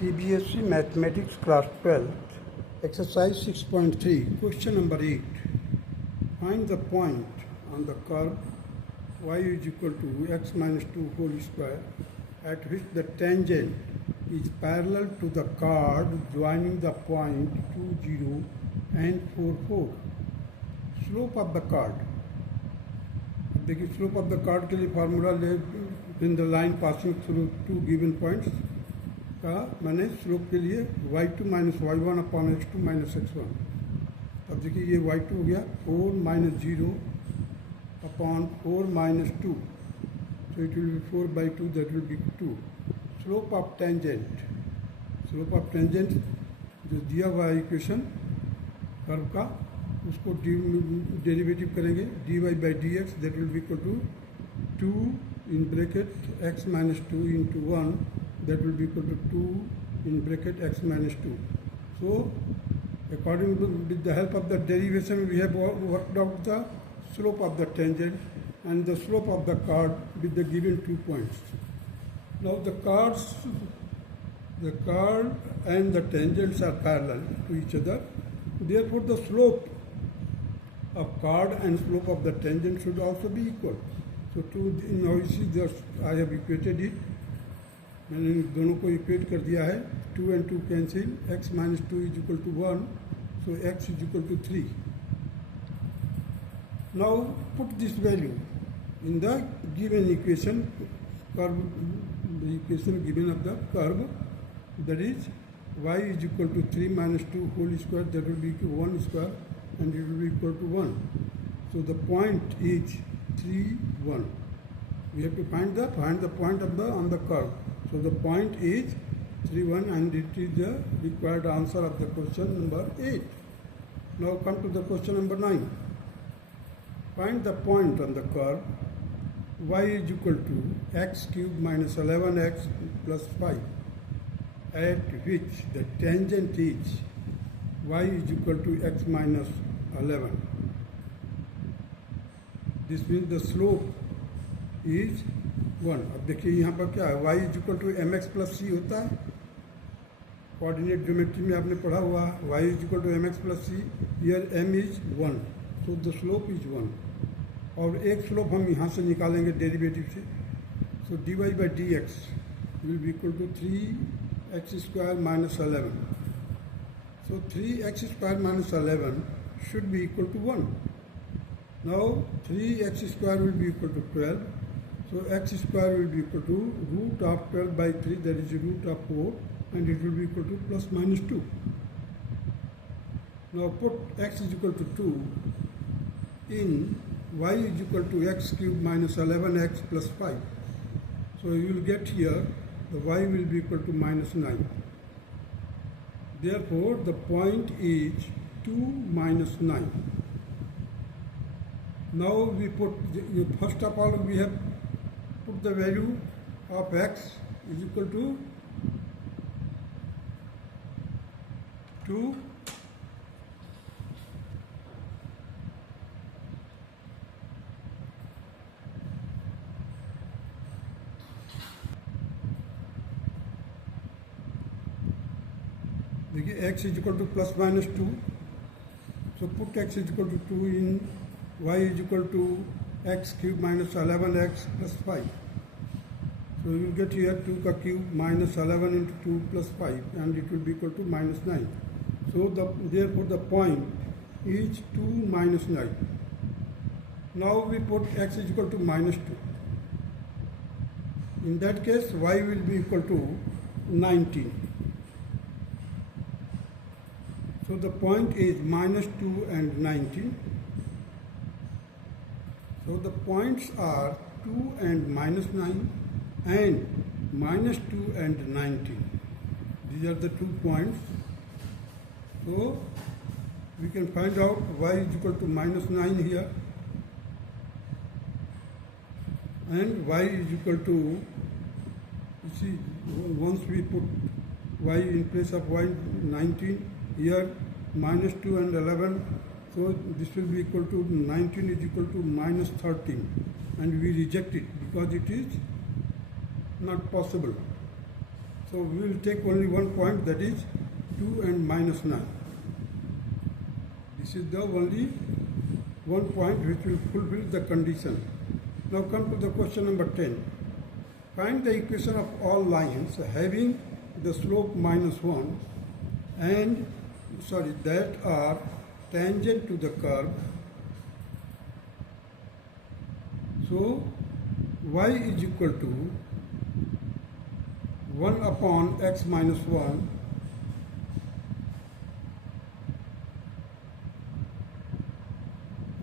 CBSE Mathematics Class 12, Exercise 6.3, Question number 8. Find the point on the curve y is equal to x minus 2 whole square at which the tangent is parallel to the chord joining the point 2, 0 and 4, 4. Slope of the chord. अब देखिए slope of the card के लिए formula ले in the line passing through two given points का मैंने slope के लिए y2 minus y1 upon x2 minus x1. अब देखिए ये y2 हो गया 4 minus 0 upon 4 minus 2, so it will be 4 by 2, that will be 2. Slope of tangent जो दिया हुआ है इक्वेशन कर्व का उसको डेरिवेटिव करेंगे dy by D X that will be equal to 2 in bracket x minus 2 into 1 that will be equal to 2 in bracket x minus 2. So according to with the help of the derivation we have worked out the slope of the tangent and the slope of the chord with the given 2 points. Now the chord and the tangents are parallel to each other. Therefore, the slope of chord and slope of the tangent should also be equal. So, now you see this, I have equated it. मैंने इन दोनों को equate कर दिया है. 2 and 2 cancel. X minus 2 is equal to 1. So x is equal to 3. Now put this value in the given equation curve, the equation given of the curve, that is y is equal to 3 minus 2 whole square, that will be equal to 1 square and it will be equal to 1. So the point is 3, 1. We have to find the point of the on the curve. So the point is 3, 1 and it is the required answer of the question number 8. Now come to the question number 9. Find the point on the curve y is equal to x cube minus 11x plus 5 at which the tangent is y is equal to x minus 11. This means the slope is 1. अब देखिए यहाँ पर क्या है, y is equal to mx plus c होता है. Coordinate geometry में आपने पढ़ा हुआ y is equal to mx plus c. Here m is 1. So the slope is 1. और एक स्लोप हम यहाँ से निकालेंगे डेरिवेटिव से. So dy by D X will be equal to 3x square minus 11. So 3x square minus 11 should be equal to 1. Now 3x square will be equal to 12. So x square will be equal to root of 12 by 3, that is root of 4 and it will be equal to plus minus 2. Now put x is equal to 2 in y is equal to x cube minus 11x plus 5. So you will get here the y will be equal to minus 9. Therefore, the point is 2 minus 9. Now we put, first of all we have put the value of x is equal to 2 देखिए x is equal to plus minus 2. So put x is equal to 2 in y is equal to x cube minus 11x plus 5. So you will get here 2 का cube minus 11 into 2 plus 5 and it will be equal to minus 9. So therefore the point is 2 minus 9. Now we put x is equal to minus 2. In that case y will be equal to 19. So the point is minus 2 and 19. So the points are 2 and minus 9 and minus 2 and 19. These are the 2 points. So we can find out y is equal to minus 9 here and y is equal to, you see, once we put y in place of y 19, here minus 2 and 11, so this will be equal to 19 is equal to minus 13 and we reject it because it is not possible. So we will take only one point, that is 2 and minus 9. This is the only one point which will fulfill the condition. Now come to the question number 10. Find the equation of all lines having the slope minus 1 and that are tangent to the curve. So y is equal to 1 upon x minus 1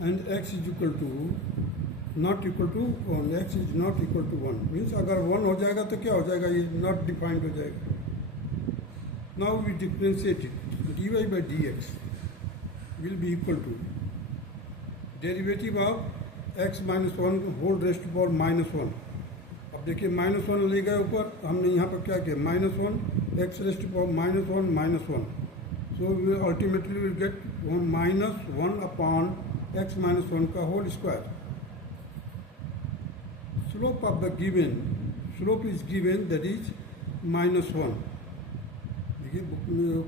and x is equal to not equal to 1, x is not equal to 1, means अगर 1 हो जाएगा तो क्या हो जाएगा, ये not defined हो जाएगा. Now we differentiate it, dy by dx will be equal to derivative of x minus 1 whole raised to power minus 1. अब देखिए माइनस 1 ले गए ऊपर, हमने यहाँ पर क्या किया, minus 1 x raised to power minus 1 minus 1. So we ultimately will get minus 1 upon x minus 1 का whole square. Slope of the given, slope is given, that is minus 1. देखिए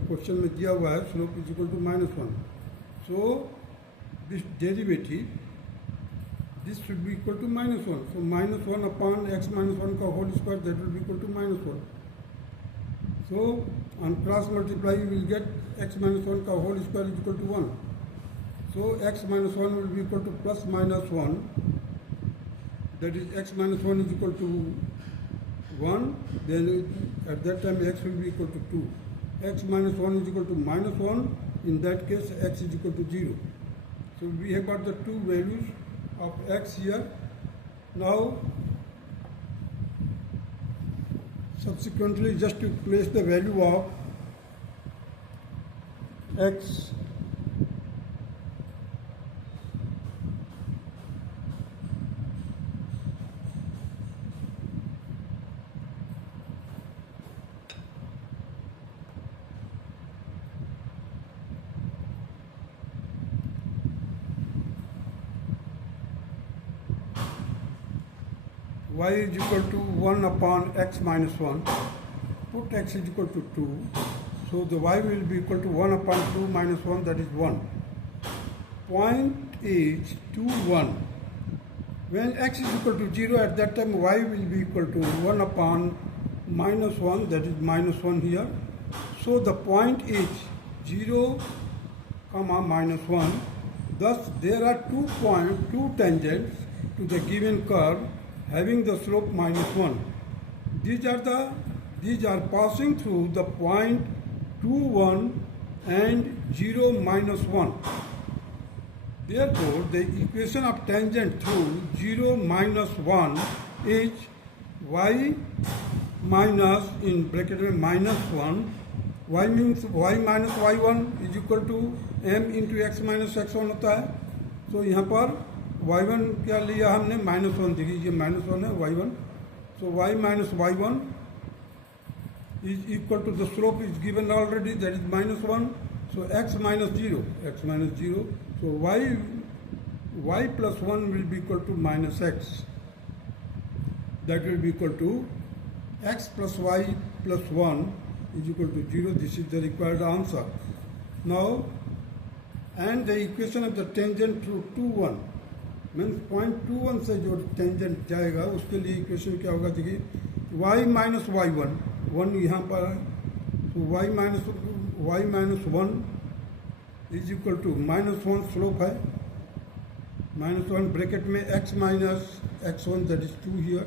क्वेश्चन में दिया हुआ है slope is equal to minus 1. So this derivative, this should be equal to minus 1. So minus 1 upon x minus 1 का whole square, that will be equal to minus 1. So on cross multiply you will get x minus 1 का whole square is equal to 1. So x minus 1 will be equal to plus minus 1. That is x minus 1 is equal to 1, then at that time x will be equal to 2. X minus 1 is equal to minus 1, in that case x is equal to 0. So we have got the two values of x here. Now subsequently just to place the value of x y is equal to 1 upon x minus 1, put x is equal to 2, so the y will be equal to 1 upon 2 minus 1, that is 1. Point is 2, 1. When x is equal to 0, at that time y will be equal to 1 upon minus 1, that is minus 1 here. So the point is 0, minus 1. Thus there are 2 tangents to the given curve having the slope minus 1. These are passing through the point 2, 1 and 0 minus 1. Therefore, the equation of tangent through 0 minus 1 is y minus, in bracket में minus 1. Y means y minus y1 is equal to m into x minus x1 होता है. तो यहाँ पर y1 क्या लिया हमने, minus 1. देखिए ये माइनस 1 है y1. So y minus y1 is equal to the slope is given already, that is minus 1. So x minus 0. So y plus 1 will be equal to minus x. That will be equal to x plus y plus 1 is equal to 0. This is the required answer. Now, and the equation of the tangent through 2, 1. Means point 2, 1 से जो tangent जाएगा उसके लिए equation क्या होगा, देखिए y minus y1, 1 यहाँ पर है. तो y minus 1 is equal to minus 1 slope है, माइनस 1 ब्रैकेट में x minus x1, that is 2 here.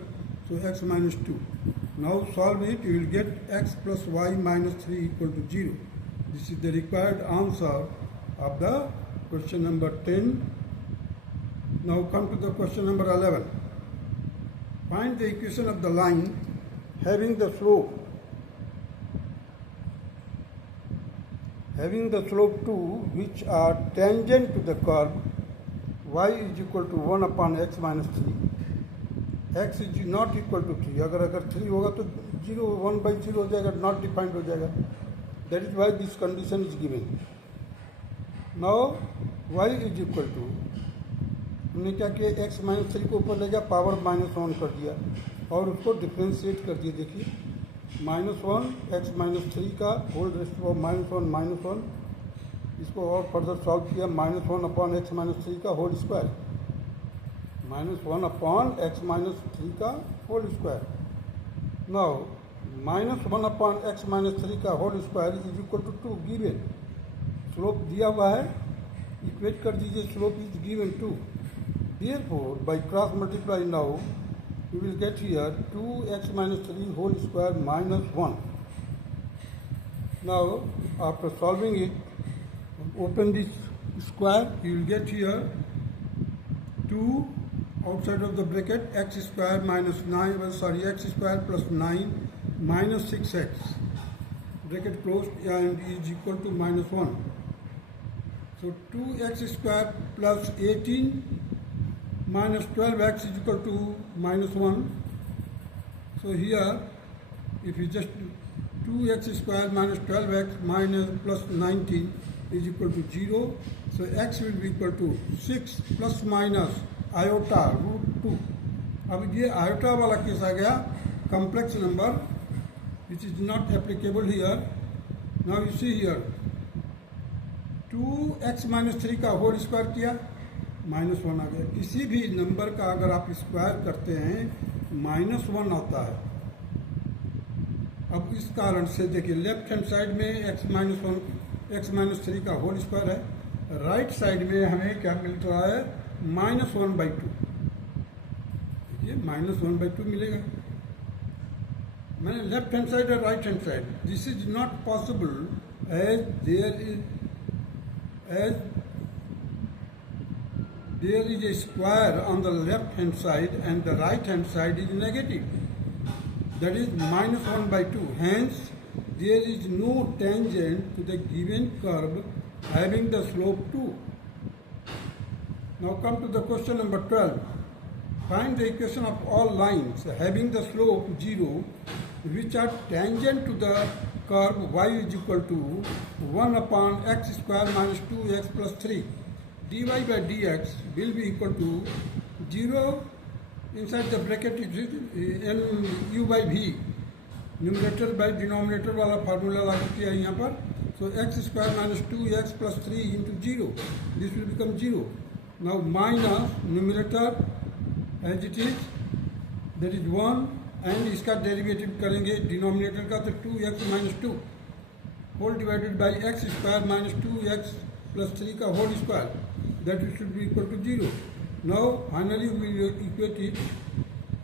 So x minus 2. Now solve it, you will get x plus y minus 3 equal to 0. This is the required answer of the question number 10. Now come to the question number 11. Find the equation of the line having the slope 2 which are tangent to the curve y is equal to 1 upon x minus 3. x is not equal to 3. अगर 3 होगा तो 0, 1 by 0 हो जाएगा, not defined हो जाएगा. That is why this condition is given. Now y is equal to, हमने क्या किया, x माइनस 3 को ऊपर ले गया, पावर माइनस 1 कर दिया और उसको डिफ्रेंशिएट कर दिया. देखिए -1 x -3 का होल रेस्ट -1 इसको और फर्दर सॉल्व किया -1 अपॉन x -3 का होल स्क्वायर -1 अपॉन x -3 का whole square. Now -1 upon x -3 का whole square is equal to 2 given slope दिया हुआ है, इक्वेट कर दीजिए slope is given 2। Therefore, by cross multiply now, you will get here 2x minus 3 whole square minus 1. Now, after solving it, open this square, you will get here 2 outside of the bracket x square minus 9, x square plus 9 minus 6x. Bracket closed and is equal to minus 1. So 2x square plus 18 minus 12x is equal to minus 1. So here, if you just 2x square minus 12x minus plus 19 is equal to 0. So x will be equal to 6 plus minus iota root 2. अब ये iota वाला case आ गया complex number which is not applicable here. Now you see here 2x minus 3 का whole square किया -1 आ गया। किसी भी number का अगर आप स्क्वायर करते हैं -1 आता है। अब इस कारण से देखिए लेफ्ट हैंड साइड में x -3 का होल स्क्वायर है, राइट साइड में हमें क्या मिल रहा है -1/2। देखिए -1/2 मिलेगा। मैंने लेफ्ट हैंड साइड और right hand side, this is not possible as there is a square on the left hand side and the right hand side is negative, that is -1/2. Hence there is no tangent to the given curve having the slope 2. Now come to the question number 12. Find the equation of all lines having the slope 0 which are tangent to the curve y is equal to 1 upon x square minus 2x plus 3. dy by dx will be equal to 0 inside the bracket is n u by v, numerator by denominator वाला formula लागू किया यहाँ पर। so x square minus 2x plus 3 into 0, this will become 0. now minus numerator as it is, that is 1, and इसका derivative करेंगे denominator का, तो 2x minus 2 whole divided by x square minus 2x plus 3 का whole square, that should be equal to 0. Now finally we will equate it,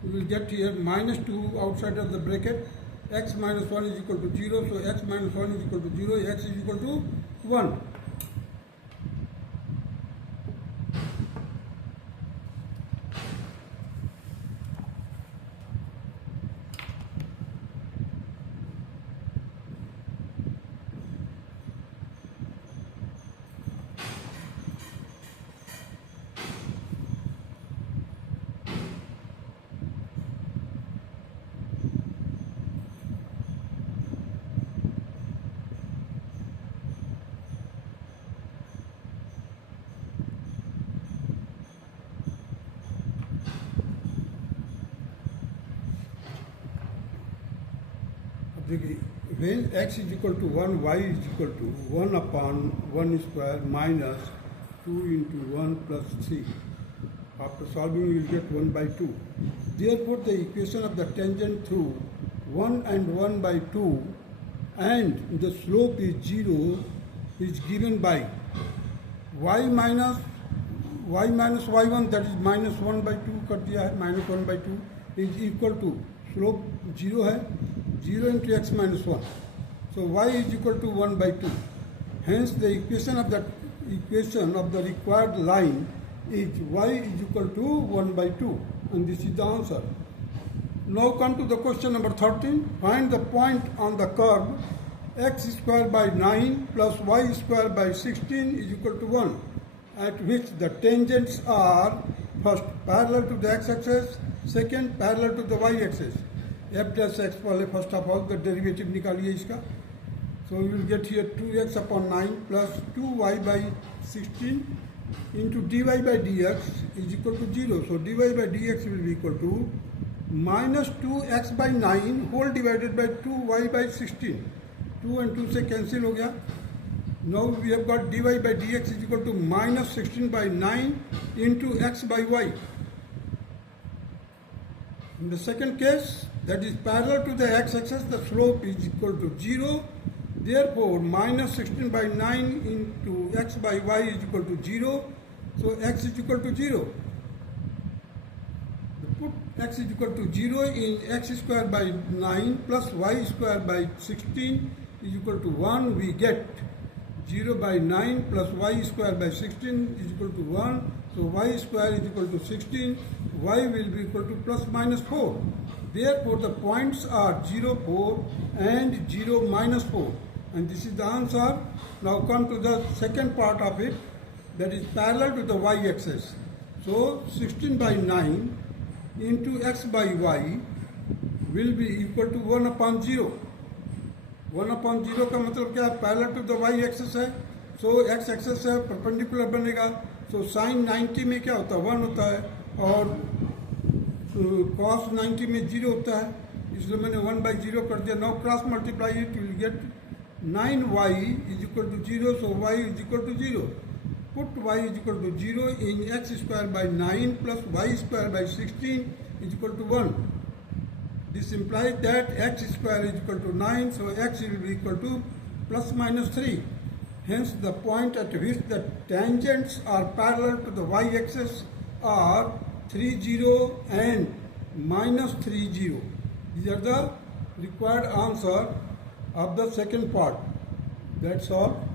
we will get here -2 outside of the bracket, x minus 1 is equal to 0, so x minus 1 is equal to 0, x is equal to 1. When x is equal to 1, y is equal to 1 upon 1 square minus 2 into 1 plus 3. After solving, you will get 1/2. Therefore, the equation of the tangent through 1 and 1/2 and the slope is 0 is given by y minus y1, that is -1/2 कर दिया है, -1/2 is equal to slope 0 है, 0 into x minus 1. So y is equal to 1/2. Hence the equation of the required line is y is equal to 1/2, and this is the answer. Now come to the question number 13. Find the point on the curve x square by 9 plus y square by 16 is equal to 1, at which the tangents are first parallel to the x-axis, second parallel to the y-axis. f dash x पहले first of all the derivative निकालिए इसका। So you will get here 2x upon 9 plus 2y by 16 into dy by dx is equal to 0. So dy by dx will be equal to minus 2x by 9 whole divided by 2y by 16. 2 and 2 से cancel हो गया. Now we have got dy by dx is equal to minus 16 by 9 into x by y. In the second case, that is parallel to the x-axis, the slope is equal to 0. Therefore, minus 16 by 9 into x by y is equal to 0. So, x is equal to 0. Put x is equal to 0 in x square by 9 plus y square by 16 is equal to 1. We get 0 by 9 plus y square by 16 is equal to 1. So, y square is equal to 16. Y will be equal to plus minus 4. Therefore, the points are 0, 4 and 0, minus 4. And this is the answer. Now come to the second part of it, that is parallel to the y-axis. So 16 by 9 into x by y will be equal to 1 upon 0. 1 upon 0 का मतलब क्या? Parallel to the y-axis है. So x-axis है, perpendicular बनेगा. So sin 90 में क्या होता है? 1 होता है और cos 90 में 0 होता है. इसलिए मैंने 1 by 0 कर दिया. Now cross multiply it, you will get 9y is equal to 0, so y is equal to 0. Put y is equal to 0 in x square by 9 plus y square by 16 is equal to 1. This implies that x square is equal to 9, so x will be equal to plus minus 3. Hence, the point at which the tangents are parallel to the y-axis are 3, 0 and minus 3, 0. These are the required answer of the second part. That's all.